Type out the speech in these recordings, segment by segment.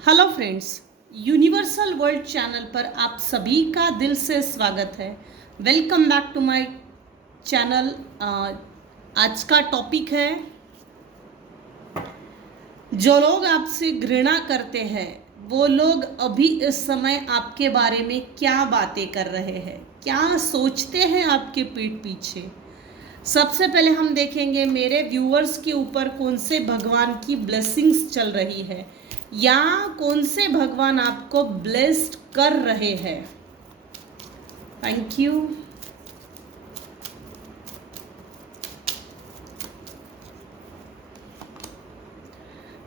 Hello friends, universal world channel पर आप सभी का दिल से स्वागत है। Welcome back to my channel. आज का टॉपिक है, जो लोग आपसे घृणा करते हैं वो लोग अभी इस समय आपके बारे में क्या बातें कर रहे हैं, क्या सोचते हैं आपके पीठ पीछे। सबसे पहले हम देखेंगे मेरे व्यूअर्स के ऊपर कौन से भगवान की ब्लेसिंग्स चल रही है या कौन से भगवान आपको ब्लेस्ड कर रहे हैं। Thank you.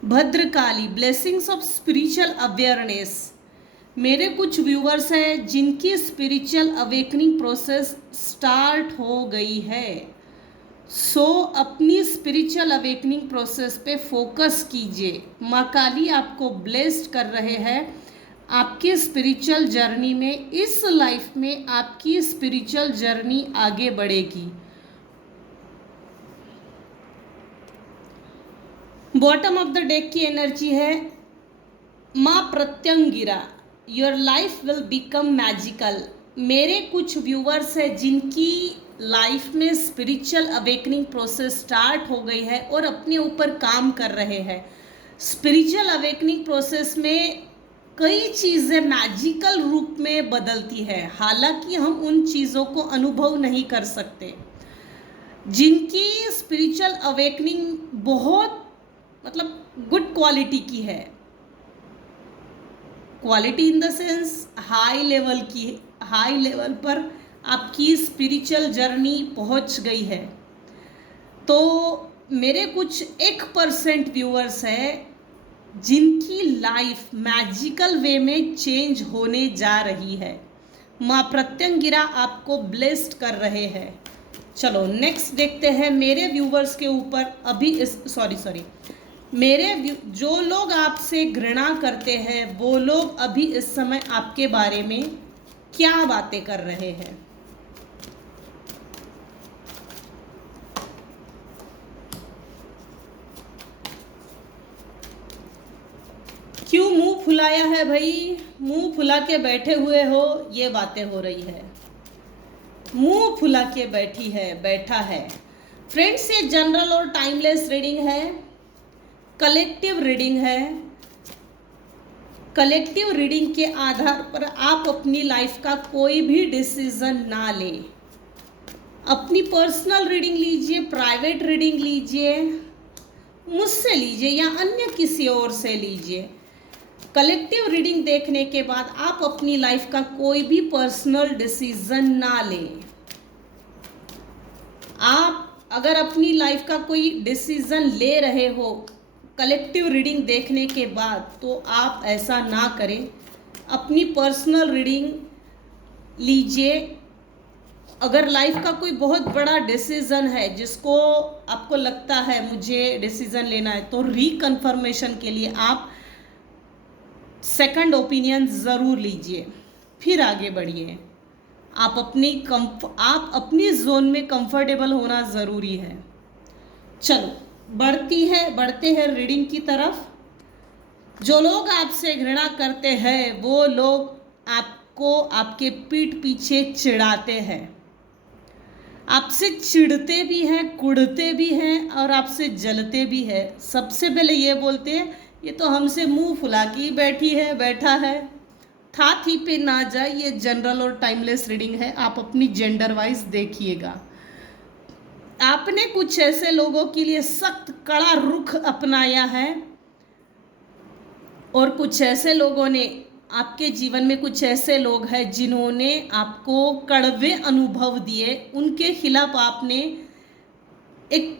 Bhadrakali, blessings of spiritual awareness. मेरे कुछ व्यूअर्स हैं जिनकी स्पिरिचुअल अवेकनिंग प्रोसेस स्टार्ट हो गई है। अपनी स्पिरिचुअल अवेकनिंग प्रोसेस पे फोकस कीजिए। माँ काली आपको ब्लेस्ड कर रहे हैं आपकी स्पिरिचुअल जर्नी में। इस लाइफ में आपकी स्पिरिचुअल जर्नी आगे बढ़ेगी। बॉटम ऑफ द डेक की एनर्जी है माँ Pratyangira, your life will become magical. मेरे कुछ व्यूवर्स हैं जिनकी लाइफ में स्पिरिचुअल अवेकनिंग प्रोसेस स्टार्ट हो गई है और अपने ऊपर काम कर रहे हैं। स्पिरिचुअल अवेकनिंग प्रोसेस में कई चीज़ें मैजिकल रूप में बदलती है, हालांकि हम उन चीज़ों को अनुभव नहीं कर सकते। जिनकी स्पिरिचुअल अवेकनिंग बहुत गुड क्वालिटी की है, quality in the sense high level की, हाई लेवल पर आपकी स्पिरिचुअल जर्नी पहुंच गई है। तो मेरे कुछ 1% व्यूअर्स हैं जिनकी लाइफ मैजिकल वे में चेंज होने जा रही है। माँ प्रत्यंगिरा आपको ब्लेस्ड कर रहे हैं। चलो नेक्स्ट देखते हैं मेरे व्यूअर्स के ऊपर अभी जो लोग आपसे घृणा करते हैं वो लोग अभी इस समय आपके बारे में क्या बातें कर रहे हैं। क्यों मुंह फुलाया है भाई? मुंह फुला के बैठे हुए हो, ये बातें हो रही है। मुंह फुला के बैठा है। फ्रेंड्स, ये जनरल और टाइमलेस रीडिंग है, कलेक्टिव रीडिंग है। कलेक्टिव रीडिंग के आधार पर आप अपनी लाइफ का कोई भी डिसीजन ना लें। अपनी पर्सनल रीडिंग लीजिए, प्राइवेट रीडिंग लीजिए, मुझसे लीजिए या अन्य किसी और से लीजिए। कलेक्टिव रीडिंग देखने के बाद आप अपनी लाइफ का कोई भी पर्सनल डिसीजन ना लें। आप अगर अपनी लाइफ का कोई डिसीजन ले रहे हो कलेक्टिव रीडिंग देखने के बाद, तो आप ऐसा ना करें। अपनी पर्सनल रीडिंग लीजिए। अगर लाइफ का कोई बहुत बड़ा डिसीजन है जिसको आपको लगता है मुझे डिसीजन लेना है, तो रिकन्फर्मेशन के लिए आप सेकंड ओपिनियन ज़रूर लीजिए, फिर आगे बढ़िए। आप अपनी जोन में कंफर्टेबल होना ज़रूरी है। चलो बढ़ते हैं रीडिंग की तरफ। जो लोग आपसे घृणा करते हैं वो लोग आपको आपके पीठ पीछे चिढ़ाते हैं। आपसे चिढ़ते भी हैं, कुढ़ते भी हैं और आपसे जलते भी हैं। सबसे पहले ये बोलते हैं ये तो हमसे मुंह फुला के बैठा है। था थी पे ना जाए। ये जनरल और टाइमलेस रीडिंग है, आप अपनी जेंडर वाइज देखिएगा। आपने कुछ ऐसे लोगों के लिए सख्त कड़ा रुख अपनाया है और कुछ ऐसे लोगों ने आपके जीवन में कुछ ऐसे लोग हैं जिन्होंने आपको कड़वे अनुभव दिए। उनके खिलाफ आपने एक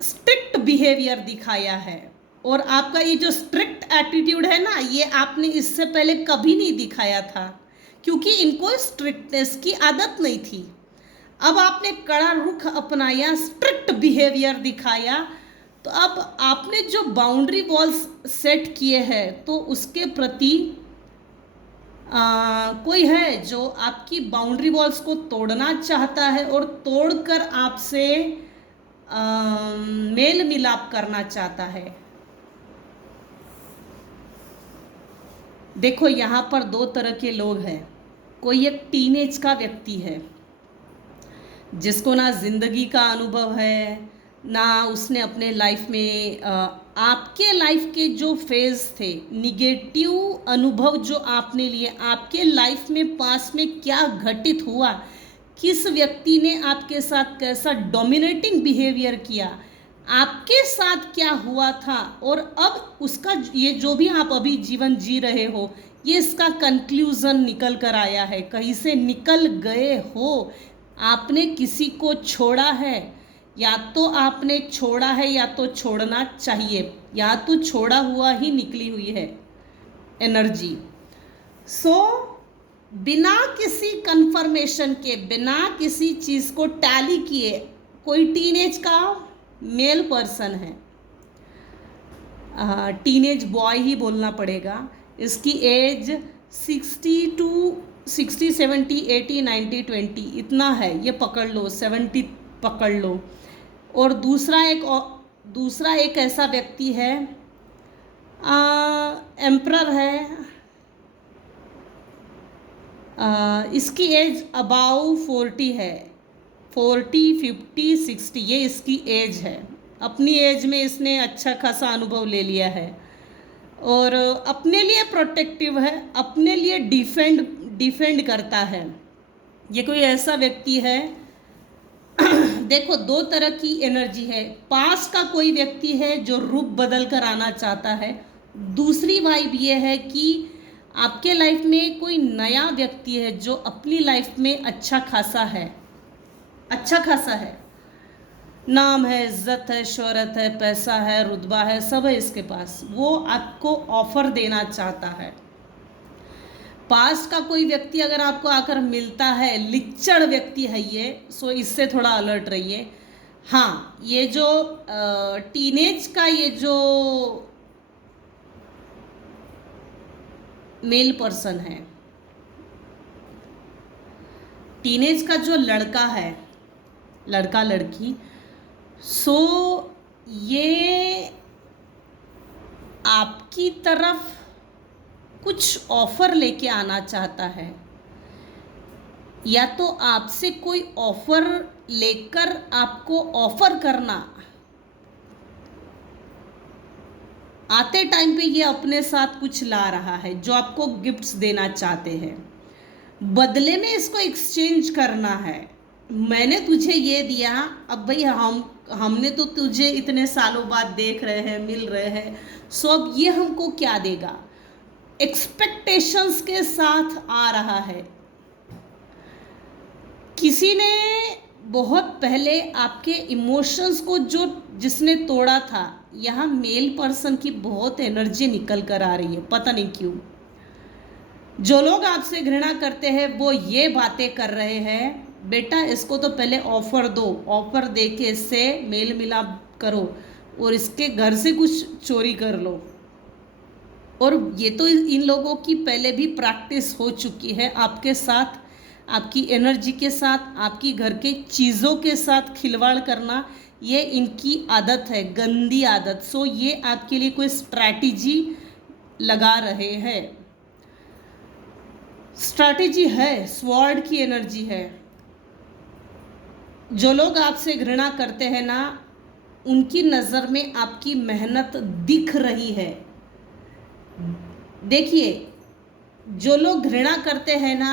स्ट्रिक्ट बिहेवियर दिखाया है और आपका ये जो स्ट्रिक्ट एटीट्यूड है ना, ये आपने इससे पहले कभी नहीं दिखाया था, क्योंकि इनको स्ट्रिक्टनेस की आदत नहीं थी। अब आपने कड़ा रुख अपनाया, स्ट्रिक्ट बिहेवियर दिखाया, तो अब आपने जो बाउंड्री वॉल्स सेट किए हैं, तो उसके प्रति कोई है जो आपकी बाउंड्री वॉल्स को तोड़ना चाहता है और तोड़कर आपसे मेल मिलाप करना चाहता है। देखो यहाँ पर दो तरह के लोग हैं। कोई एक टीनेज का व्यक्ति है जिसको ना जिंदगी का अनुभव है, ना उसने अपने लाइफ में आपके लाइफ के जो फेज थे, निगेटिव अनुभव जो आपने लिए, आपके लाइफ में पास में क्या घटित हुआ, किस व्यक्ति ने आपके साथ कैसा डोमिनेटिंग बिहेवियर किया, आपके साथ क्या हुआ था, और अब उसका ये जो भी आप अभी जीवन जी रहे हो, ये इसका कंक्लूजन निकल कर आया है। कहीं से निकल गए हो, आपने किसी को छोड़ा है, या तो आपने छोड़ा है या तो छोड़ना चाहिए, या तो छोड़ा हुआ ही निकली हुई है एनर्जी। सो बिना किसी कंफर्मेशन के, बिना किसी चीज़ को टैली किए, कोई टीनेज का मेल पर्सन है, टीनेज बॉय ही बोलना पड़ेगा, इसकी एज 60 टू 60 70 80 90 20 इतना है, ये पकड़ लो, 70 पकड़ लो। और दूसरा एक ऐसा व्यक्ति है, एम्परर है, इसकी एज अबाउ 40 है, 40 50 60 ये इसकी एज है। अपनी एज में इसने अच्छा खासा अनुभव ले लिया है और अपने लिए प्रोटेक्टिव है, अपने लिए डिफेंड करता है। ये कोई ऐसा व्यक्ति है देखो दो तरह की एनर्जी है। पास का कोई व्यक्ति है जो रूप बदल कर आना चाहता है। दूसरी वाइब ये है कि आपके लाइफ में कोई नया व्यक्ति है जो अपनी लाइफ में अच्छा खासा है, नाम है, इज्जत है, शोहरत है, पैसा है, रुतबा है, सब है इसके पास, वो आपको ऑफर देना चाहता है। पास का कोई व्यक्ति अगर आपको आकर मिलता है, लिच्चड़ व्यक्ति है ये, सो इससे थोड़ा अलर्ट रहिए। हाँ, ये जो टीनेज का ये जो मेल पर्सन है, टीनेज का जो लड़का है, लड़का लड़की, सो ये आपकी तरफ कुछ ऑफर लेके आना चाहता है, या तो आपसे कोई ऑफर लेकर आपको ऑफर करना, आते टाइम पे ये अपने साथ कुछ ला रहा है जो आपको गिफ्ट्स देना चाहते हैं, बदले में इसको एक्सचेंज करना है। मैंने तुझे ये दिया, अब भाई हमने तो तुझे इतने सालों बाद देख रहे हैं, मिल रहे हैं, सो अब ये हमको क्या देगा, एक्सपेक्टेशंस के साथ आ रहा है। किसी ने बहुत पहले आपके इमोशंस को जिसने तोड़ा था, यहाँ मेल पर्सन की बहुत एनर्जी निकल कर आ रही है, पता नहीं क्यों। जो लोग आपसे घृणा करते हैं वो ये बातें कर रहे हैं, बेटा इसको तो पहले ऑफर दो, ऑफर दे के इससे मेल मिलाप करो और इसके घर से कुछ चोरी कर लो। और ये तो इन लोगों की पहले भी प्रैक्टिस हो चुकी है आपके साथ, आपकी एनर्जी के साथ, आपकी घर के चीज़ों के साथ खिलवाड़ करना, ये इनकी आदत है, गंदी आदत। सो ये आपके लिए कोई स्ट्रैटेजी लगा रहे हैं, स्ट्रैटेजी है, स्वॉर्ड की एनर्जी है। जो लोग आपसे घृणा करते हैं ना, उनकी नज़र में आपकी मेहनत दिख रही है। देखिए, जो लोग घृणा करते हैं ना,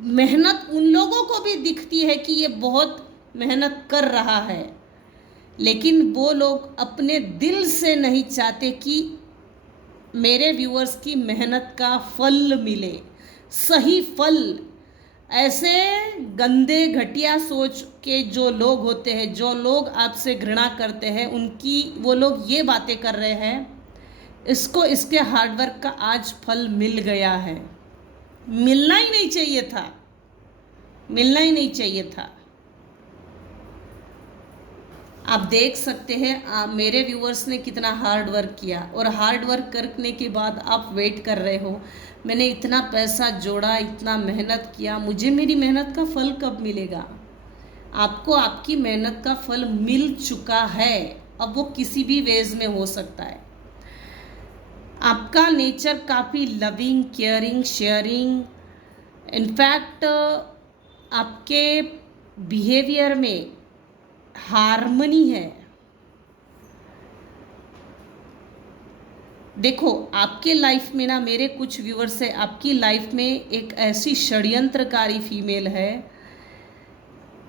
मेहनत उन लोगों को भी दिखती है कि ये बहुत मेहनत कर रहा है, लेकिन वो लोग अपने दिल से नहीं चाहते कि मेरे व्यूअर्स की मेहनत का फल मिले, सही फल। ऐसे गंदे घटिया सोच के जो लोग होते हैं, जो लोग आपसे घृणा करते हैं, वो लोग ये बातें कर रहे हैं, इसको इसके हार्डवर्क का आज फल मिल गया है। मिलना ही नहीं चाहिए था, मिलना ही नहीं चाहिए था। आप देख सकते हैं मेरे व्यूअर्स ने कितना हार्ड वर्क किया, और हार्ड वर्क करने के बाद आप वेट कर रहे हो, मैंने इतना पैसा जोड़ा, इतना मेहनत किया, मुझे मेरी मेहनत का फल कब मिलेगा। आपको आपकी मेहनत का फल मिल चुका है, अब वो किसी भी वेज में हो सकता है। आपका नेचर काफ़ी लविंग, केयरिंग, शेयरिंग, इनफैक्ट आपके बिहेवियर में हार्मनी है। देखो, आपके लाइफ में ना, मेरे कुछ व्यूअर्स है, आपकी लाइफ में एक ऐसी षड्यंत्रकारी फीमेल है,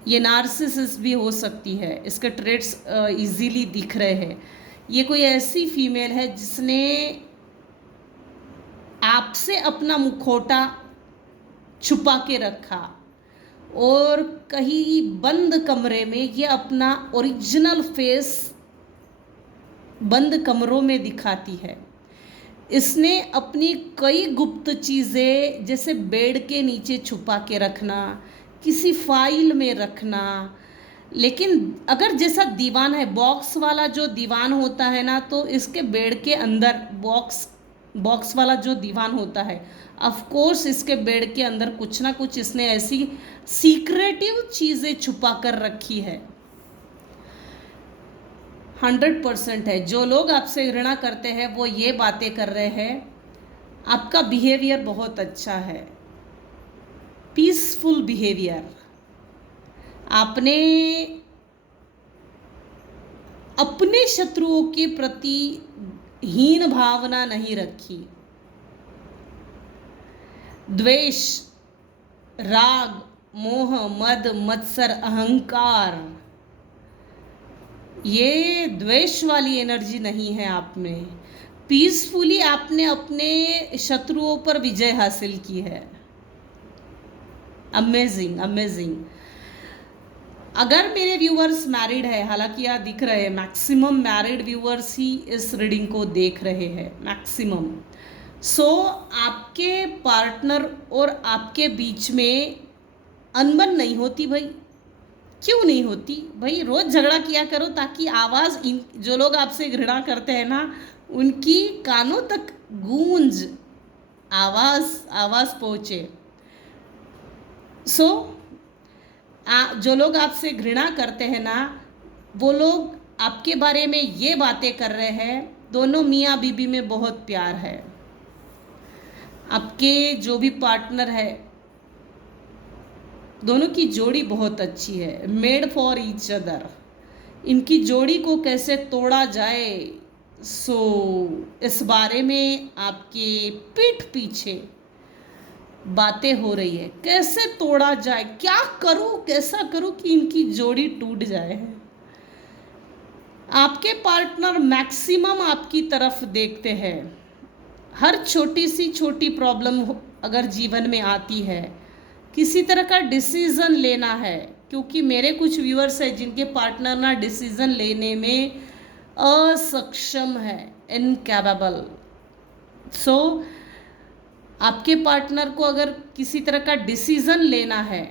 ये नार्सिसिस्ट भी हो सकती है, इसके ट्रेड्स इजीली दिख रहे हैं। ये कोई ऐसी फीमेल है जिसने आपसे अपना मुखौटा छुपा के रखा और कहीं बंद कमरे में ये अपना ओरिजिनल फेस बंद कमरों में दिखाती है। इसने अपनी कई गुप्त चीज़ें, जैसे बेड के नीचे छुपा के रखना, किसी फाइल में रखना, लेकिन अगर जैसा दीवान है, बॉक्स वाला जो दीवान होता है ना, तो इसके बेड के अंदर बॉक्स वाला जो दीवान होता है, ऑफ कोर्स इसके बेड के अंदर कुछ ना कुछ इसने ऐसी सीक्रेटिव चीज़ें छुपा कर रखी है। 100% है। जो लोग आपसे घृणा करते हैं वो ये बातें कर रहे हैं, आपका बिहेवियर बहुत अच्छा है, पीसफुल बिहेवियर। आपने अपने शत्रुओं के प्रति हीन भावना नहीं रखी। द्वेष, राग, मोह, मद, मत्सर, अहंकार, ये द्वेष वाली एनर्जी नहीं है आप में। पीसफुली आपने अपने शत्रुओं पर विजय हासिल की है। Amazing, amazing. अगर मेरे व्यूअर्स मैरिड है, हालांकि यहाँ दिख रहे हैं मैक्सिमम मैरिड व्यूअर्स ही इस रीडिंग को देख रहे हैं, मैक्सिमम। सो आपके पार्टनर और आपके बीच में अनबन नहीं होती भाई। क्यों नहीं होती भाई? रोज झगड़ा किया करो ताकि आवाज़ जो लोग आपसे घृणा करते हैं ना, उनकी कानों तक गूंज आवाज़ पहुँचे। जो लोग आपसे घृणा करते हैं ना, वो लोग आपके बारे में ये बातें कर रहे हैं, दोनों मियाँ बीबी में बहुत प्यार है। आपके जो भी पार्टनर है, दोनों की जोड़ी बहुत अच्छी है, मेड फॉर ईच अदर। इनकी जोड़ी को कैसे तोड़ा जाए, इस बारे में आपके पीठ पीछे बातें हो रही है। कैसे तोड़ा जाए, क्या करूं, कैसा करूं कि इनकी जोड़ी टूट जाए। आपके पार्टनर मैक्सिमम आपकी तरफ देखते हैं। हर छोटी सी छोटी प्रॉब्लम अगर जीवन में आती है, किसी तरह का डिसीज़न लेना है, क्योंकि मेरे कुछ व्यूअर्स हैं जिनके पार्टनर ना डिसीज़न लेने में असक्षम है, इनकैपेबल। आपके पार्टनर को अगर किसी तरह का डिसीज़न लेना है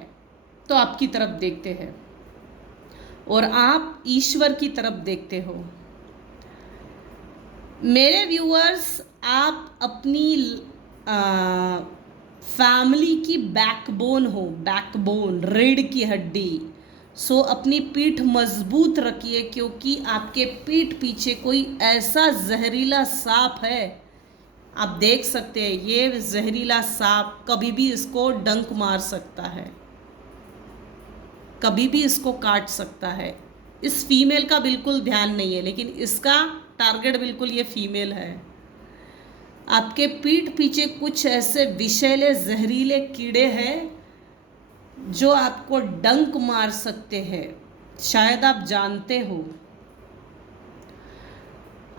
तो आपकी तरफ देखते हैं और आप ईश्वर की तरफ देखते हो। मेरे व्यूअर्स, आप अपनी फैमिली की बैकबोन हो, बैकबोन, रीढ़ की हड्डी। अपनी पीठ मजबूत रखिए, क्योंकि आपके पीठ पीछे कोई ऐसा जहरीला सांप है। आप देख सकते हैं, ये जहरीला सांप कभी भी इसको डंक मार सकता है, कभी भी इसको काट सकता है। इस फीमेल का बिल्कुल ध्यान नहीं है, लेकिन इसका टारगेट बिल्कुल ये फीमेल है। आपके पीठ पीछे कुछ ऐसे विषैले जहरीले कीड़े हैं जो आपको डंक मार सकते हैं, शायद आप जानते हो।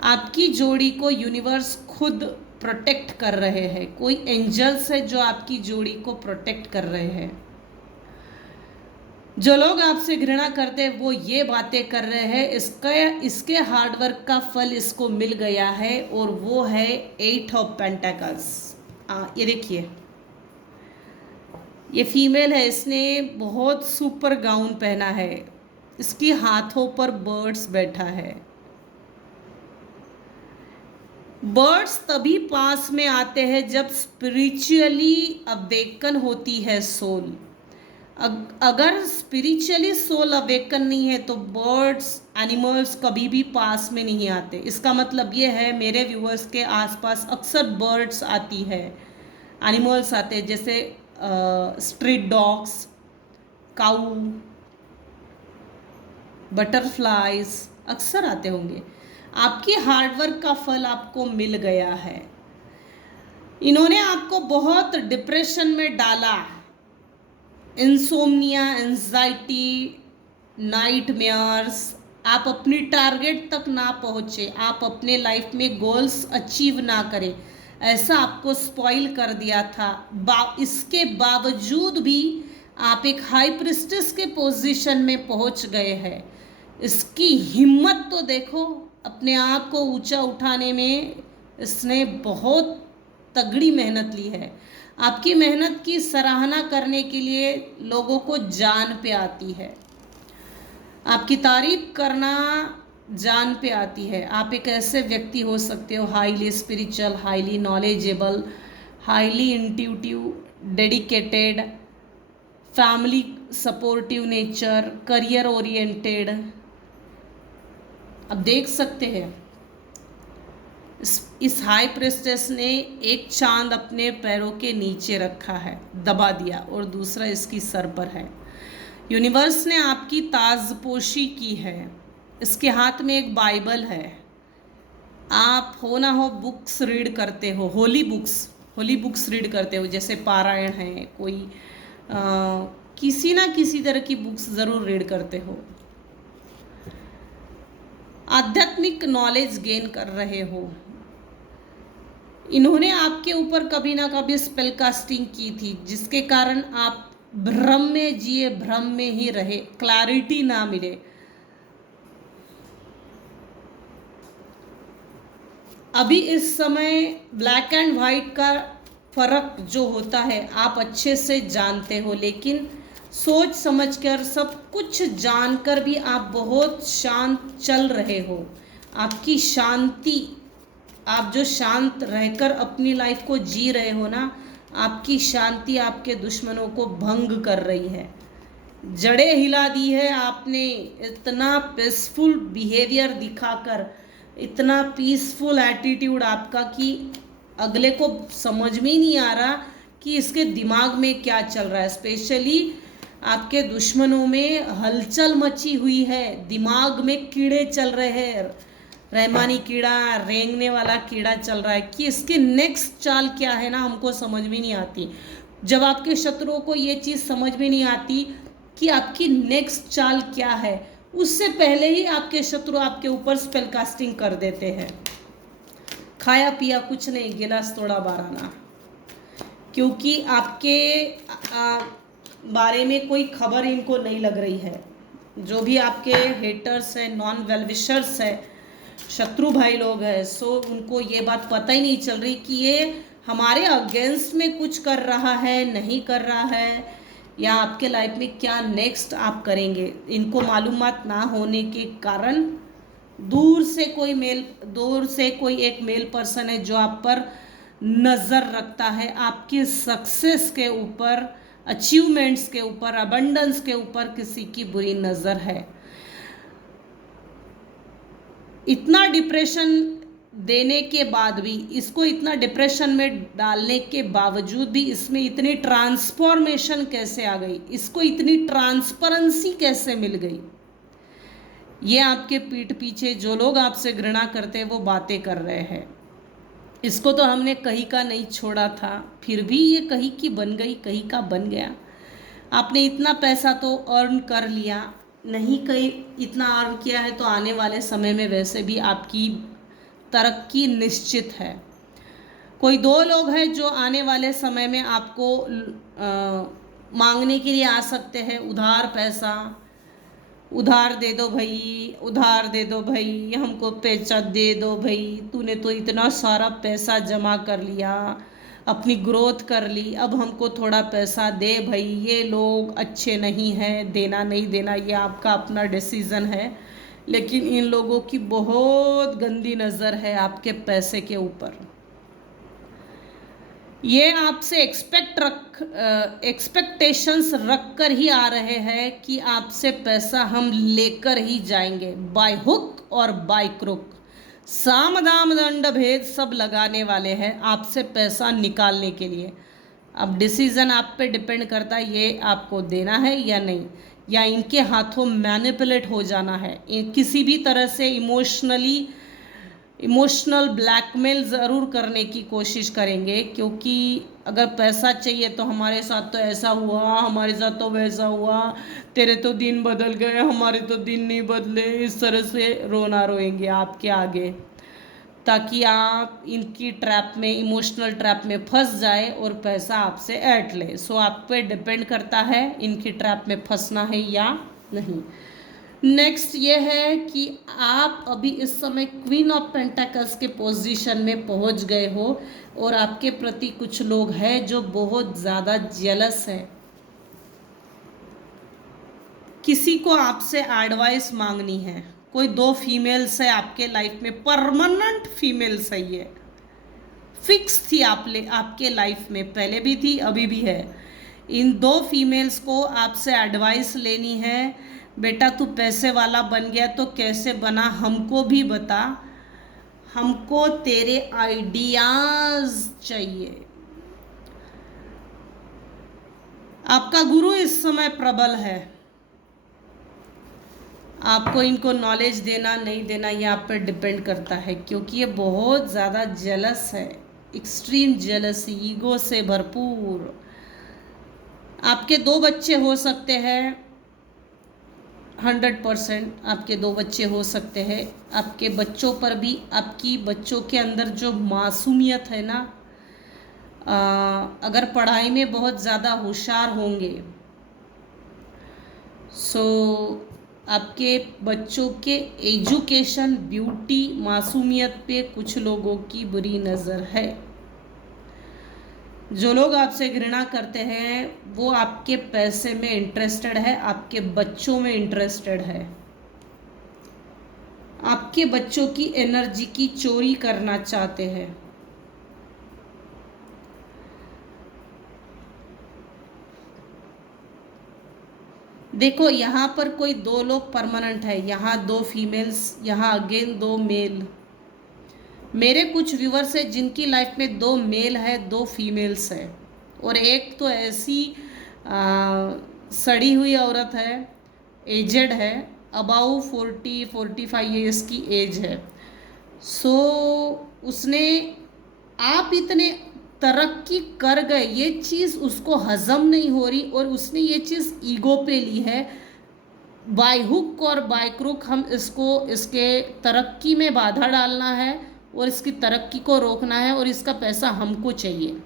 आपकी जोड़ी को यूनिवर्स खुद प्रोटेक्ट कर रहे हैं। कोई एंजल्स है जो आपकी जोड़ी को प्रोटेक्ट कर रहे हैं। जो लोग आपसे घृणा करते हैं वो ये बातें कर रहे हैं, इसके हार्डवर्क का फल इसको मिल गया है, और वो है 8 ऑफ पेंटाकल्स। ये देखिए, ये फीमेल है, इसने बहुत सुपर गाउन पहना है, इसकी हाथों पर बर्ड्स बैठा है। बर्ड्स तभी पास में आते हैं जब स्पिरिचुअली अवेकन होती है सोल। अगर स्पिरिचुअली सोल अवेकन नहीं है तो बर्ड्स एनिमल्स कभी भी पास में नहीं आते। इसका मतलब ये है मेरे व्यूअर्स के आसपास अक्सर बर्ड्स आती है, एनिमल्स आते हैं, जैसे स्ट्रीट डॉग्स, काऊ, बटरफ्लाइज अक्सर आते होंगे। आपकी हार्डवर्क का फल आपको मिल गया है। इन्होंने आपको बहुत डिप्रेशन में डाला, इंसोम्निया, एंजाइटी, नाइटमेयर्स, आप अपनी टारगेट तक ना पहुँचे, आप अपने लाइफ में गोल्स अचीव ना करें, ऐसा आपको स्पॉइल कर दिया था। इसके बावजूद भी आप एक हाई प्रिस्टेस के पोजीशन में पहुंच गए हैं। इसकी हिम्मत तो देखो, अपने आप को ऊंचा उठाने में इसने बहुत तगड़ी मेहनत ली है। आपकी मेहनत की सराहना करने के लिए लोगों को जान पे आती है, आपकी तारीफ करना जान पे आती है। आप एक ऐसे व्यक्ति हो सकते हो highly spiritual, highly knowledgeable, highly intuitive, dedicated, family supportive nature, career oriented. अब देख सकते हैं इस हाई प्रेस्टेस ने एक चांद अपने पैरों के नीचे रखा है, दबा दिया, और दूसरा इसकी सर पर है। यूनिवर्स ने आपकी ताजपोशी की है। इसके हाथ में एक बाइबल है। आप हो ना हो बुक्स रीड करते हो, होली बुक्स रीड करते हो, जैसे पारायण है, कोई किसी ना किसी तरह की बुक्स ज़रूर रीड करते हो। आध्यात्मिक नॉलेज गेन कर रहे हो। इन्होंने आपके ऊपर कभी ना कभी स्पेल कास्टिंग की थी, जिसके कारण आप भ्रम में जिए, भ्रम में ही रहे, क्लैरिटी ना मिले। अभी इस समय ब्लैक एंड वाइट का फर्क जो होता है आप अच्छे से जानते हो, लेकिन सोच समझकर सब कुछ जानकर भी आप बहुत शांत चल रहे हो। आपकी शांति, आप जो शांत रहकर अपनी लाइफ को जी रहे हो ना, आपकी शांति आपके दुश्मनों को भंग कर रही है। जड़ें हिला दी है आपने, इतना पीसफुल बिहेवियर दिखाकर, इतना पीसफुल एटीट्यूड आपका कि अगले को समझ में ही नहीं आ रहा कि इसके दिमाग में क्या चल रहा है। स्पेशली आपके दुश्मनों में हलचल मची हुई है, दिमाग में कीड़े चल रहे हैं, रहमानी कीड़ा, रेंगने वाला कीड़ा चल रहा है कि इसकी नेक्स्ट चाल क्या है ना, हमको समझ में नहीं आती। जब आपके शत्रुओं को ये चीज़ समझ में नहीं आती कि आपकी नेक्स्ट चाल क्या है, उससे पहले ही आपके शत्रु आपके ऊपर स्पेल कास्टिंग कर देते हैं। खाया पिया कुछ नहीं, गिलास तोड़ा बाराना, क्योंकि आपके बारे में कोई खबर इनको नहीं लग रही है। जो भी आपके हेटर्स हैं, नॉन वेलविशर्स है, शत्रु भाई लोग हैं, सो उनको ये बात पता ही नहीं चल रही कि ये हमारे अगेंस्ट में कुछ कर रहा है, नहीं कर रहा है, या आपके लाइफ में क्या नेक्स्ट आप करेंगे। इनको मालूमात ना होने के कारण दूर से कोई एक मेल पर्सन है जो आप पर नज़र रखता है, आपकी सक्सेस के ऊपर, अचीवमेंट्स के ऊपर, अबंडेंस के ऊपर किसी की बुरी नज़र है। इतना डिप्रेशन देने के बाद भी, इसको इतना डिप्रेशन में डालने के बावजूद भी इसमें इतनी ट्रांसफॉर्मेशन कैसे आ गई, इसको इतनी ट्रांसपेरेंसी कैसे मिल गई। ये आपके पीठ पीछे जो लोग आपसे घृणा करते हैं वो बातें कर रहे हैं। इसको तो हमने कहीं का नहीं छोड़ा था, फिर भी ये कहीं की बन गई, कहीं का बन गया। आपने इतना पैसा तो अर्न कर लिया, नहीं कहीं इतना अर्न किया है तो आने वाले समय में वैसे भी आपकी तरक्की निश्चित है। कोई दो लोग हैं जो आने वाले समय में आपको मांगने के लिए आ सकते हैं, उधार पैसा, उधार दे दो भाई, उधार दे दो भाई, हमको पैसा दे दो भाई, तूने तो इतना सारा पैसा जमा कर लिया, अपनी ग्रोथ कर ली, अब हमको थोड़ा पैसा दे भाई। ये लोग अच्छे नहीं हैं, देना नहीं देना ये आपका अपना डिसीज़न है, लेकिन इन लोगों की बहुत गंदी नज़र है आपके पैसे के ऊपर। ये आपसे एक्सपेक्टेशंस रख कर ही आ रहे हैं कि आपसे पैसा हम लेकर ही जाएंगे, बाय हुक और बाय क्रुक। साम दाम दंड भेद सब लगाने वाले हैं आपसे पैसा निकालने के लिए। अब डिसीज़न आप पे डिपेंड करता है, ये आपको देना है या नहीं, या इनके हाथों मैनिपुलेट हो जाना है। किसी भी तरह से इमोशनल ब्लैकमेल ज़रूर करने की कोशिश करेंगे, क्योंकि अगर पैसा चाहिए तो हमारे साथ तो ऐसा हुआ, हमारे साथ तो वैसा हुआ, तेरे तो दिन बदल गए, हमारे तो दिन नहीं बदले, इस तरह से रोना रोएंगे आपके आगे, ताकि आप इनकी ट्रैप में, इमोशनल ट्रैप में फंस जाए और पैसा आपसे ऐंठ ले। सो आप पे डिपेंड करता है इनकी ट्रैप में फंसना है या नहीं। नेक्स्ट ये है कि आप अभी इस समय क्वीन ऑफ पेंटाकल्स के पोजीशन में पहुंच गए हो और आपके प्रति कुछ लोग हैं जो बहुत ज़्यादा जेलस है। किसी को आपसे एडवाइस मांगनी है, कोई 2 फीमेल्स है आपके लाइफ में, परमानेंट फीमेल्स है, ये फिक्स थी आपके लाइफ में, पहले भी थी अभी भी है। इन 2 फीमेल्स को आपसे एडवाइस लेनी है। बेटा तू पैसे वाला बन गया तो कैसे बना, हमको भी बता, हमको तेरे आइडियाज चाहिए। आपका गुरु इस समय प्रबल है, आपको इनको नॉलेज देना नहीं देना ये आप पर डिपेंड करता है, क्योंकि ये बहुत ज़्यादा जेलस है, एक्सट्रीम जेलसी, ईगो से भरपूर। आपके 2 बच्चे हो सकते हैं, 100% आपके 2 बच्चे हो सकते हैं। आपके बच्चों पर भी, आपकी बच्चों के अंदर जो मासूमियत है ना, अगर पढ़ाई में बहुत ज़्यादा होशियार होंगे, सो आपके बच्चों के एजुकेशन, ब्यूटी, मासूमियत पे कुछ लोगों की बुरी नज़र है। जो लोग आपसे घृणा करते हैं वो आपके पैसे में इंटरेस्टेड है, आपके बच्चों में इंटरेस्टेड है, आपके बच्चों की एनर्जी की चोरी करना चाहते हैं। देखो यहाँ पर कोई 2 लोग परमानेंट है, यहाँ 2 फीमेल्स, यहाँ अगेन 2 मेल। मेरे कुछ व्यूवर्स है जिनकी लाइफ में 2 मेल है, 2 फीमेल्स है, और एक तो ऐसी सड़ी हुई औरत है, एजेड है, अबाउ 40-45 ईयर्स की एज है। सो उसने, आप इतने तरक्की कर गए, ये चीज़ उसको हजम नहीं हो रही और उसने ये चीज़ ईगो पे ली है। बाय हुक और बाय क्रुक हम इसको, इसके तरक्की में बाधा डालना है और इसकी तरक्की को रोकना है और इसका पैसा हमको चाहिए।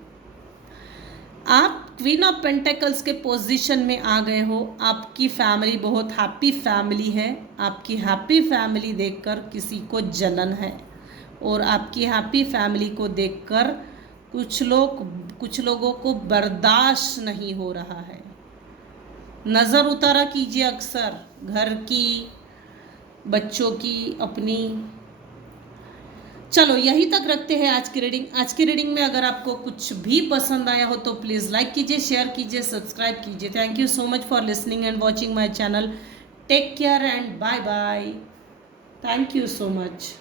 आप क्वीन ऑफ पेंटेकल्स के पोजीशन में आ गए हो, आपकी फैमिली बहुत हैप्पी फैमिली है, आपकी हैप्पी फैमिली देखकर किसी को जलन है, और आपकी हैप्पी फैमिली को देखकर कुछ लोगों को बर्दाश्त नहीं हो रहा है। नज़र उतारा कीजिए अक्सर घर की, बच्चों की, अपनी। चलो यहीं तक रखते हैं आज की रीडिंग। आज की रीडिंग में अगर आपको कुछ भी पसंद आया हो तो प्लीज़ लाइक कीजिए, शेयर कीजिए, सब्सक्राइब कीजिए। Thank you so much for listening and watching my channel. Take care and bye bye. Thank you so much.